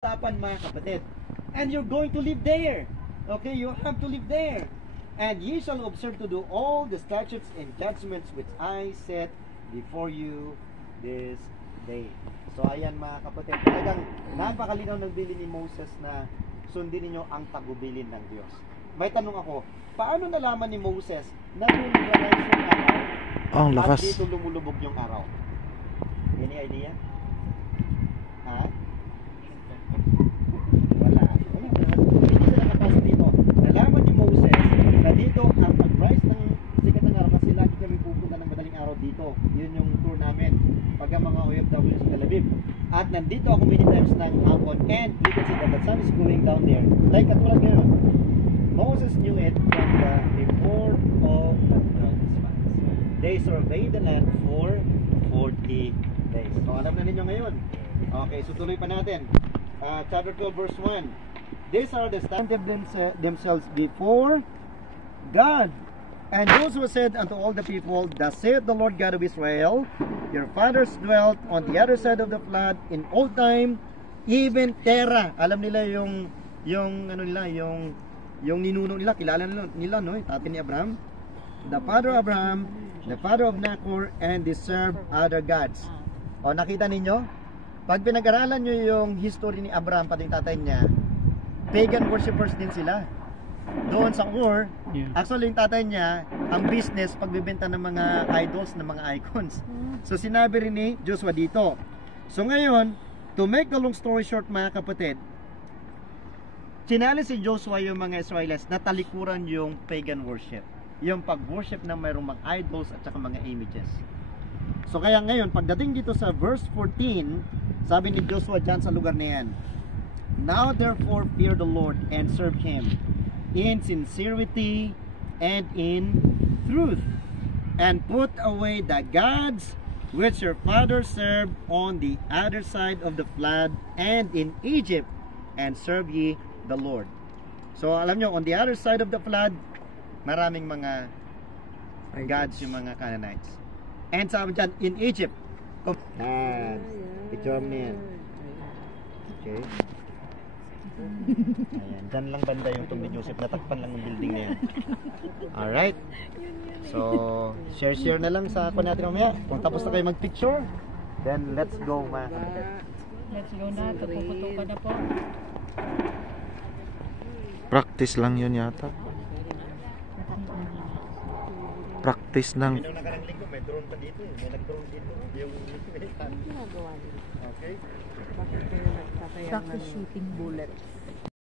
Usapan mga kapatid. And you're going to live there. Okay, you have to live there. And ye shall observe to do all the statutes and judgments which I set before you this day. So ayan mga kapatid, talagang napakalinaw ng bilin ni Moses na sundin ninyo ang tagubilin ng Diyos. May tanong ako, paano nalaman ni Moses na lumulubog yung araw? Ang lakas. At dito lumulubog yung araw? Any idea? Ha? Wala. Hindi sila nakapasok dito. Nalaman ni Moses na dito ang pag-rise ng sikat ng araw kasi lagi kami pupunta ng madaling araw dito. Yun yung tour namin pagka mga OFW sa Tel Aviv. At nandito ako many times ng hapon and you can see that the sun is going down there. Like katulad ngayon. Moses knew it from the report of the 12 spies. They surveyed the land for 40 days. So alam na ninyo ngayon. Okay, so tuloy pa natin. Chapter 12 verse 1. These are the standard themselves before God. And Joshua said unto all the people, Thus saith the Lord God of Israel, Your fathers dwelt on the other side of the flood in old time, even Terah. Alam nila yung ano nila, yung ninuno nila, kilala nila no, tatay ni Abraham. The father of Abraham, the father of Nahor, and they serve other gods. O nakita ninyo? Pag pinag-aralan nyo yung history ni Abraham, pati yung tatay niya, pagan worshippers din sila. Doon sa Ur, actually yung tatay niya, ang business, pagbibenta ng mga idols, ng mga icons. So sinabi rin ni Joshua dito. So ngayon, to make the long story short mga kapatid, sinali si Joshua yung mga Israelites na talikuran yung pagan worship. Yung pag-worship ng mayroong mga idols at saka mga images. So kaya ngayon, pagdating dito sa verse 14, sabi ni Joshua dyan sa lugar na yan, Now therefore fear the Lord and serve Him in sincerity and in truth, and put away the gods which your fathers served on the other side of the flood and in Egypt, and serve ye the Lord. So alam nyo, on the other side of the flood, maraming mga gods yung mga Canaanites. And sabi dyan, in Egypt. Picture mo yan. Okay. Ayan, dyan lang banda yung Tomb ni Joseph. Natakpan lang ng building na yan. Alright. So, share na lang sa ako natin mamaya. Kung tapos na kayo mag-picture, then let's go ma. Let's go na. Tutuko na po. Practice lang yun yata. Practice ng Yung nakarang linggo, may drone pa dito eh. May nag-drone dito. Yung Ginagawa nila. okay. Bakit kayo nagtatayang Practice shooting bullets.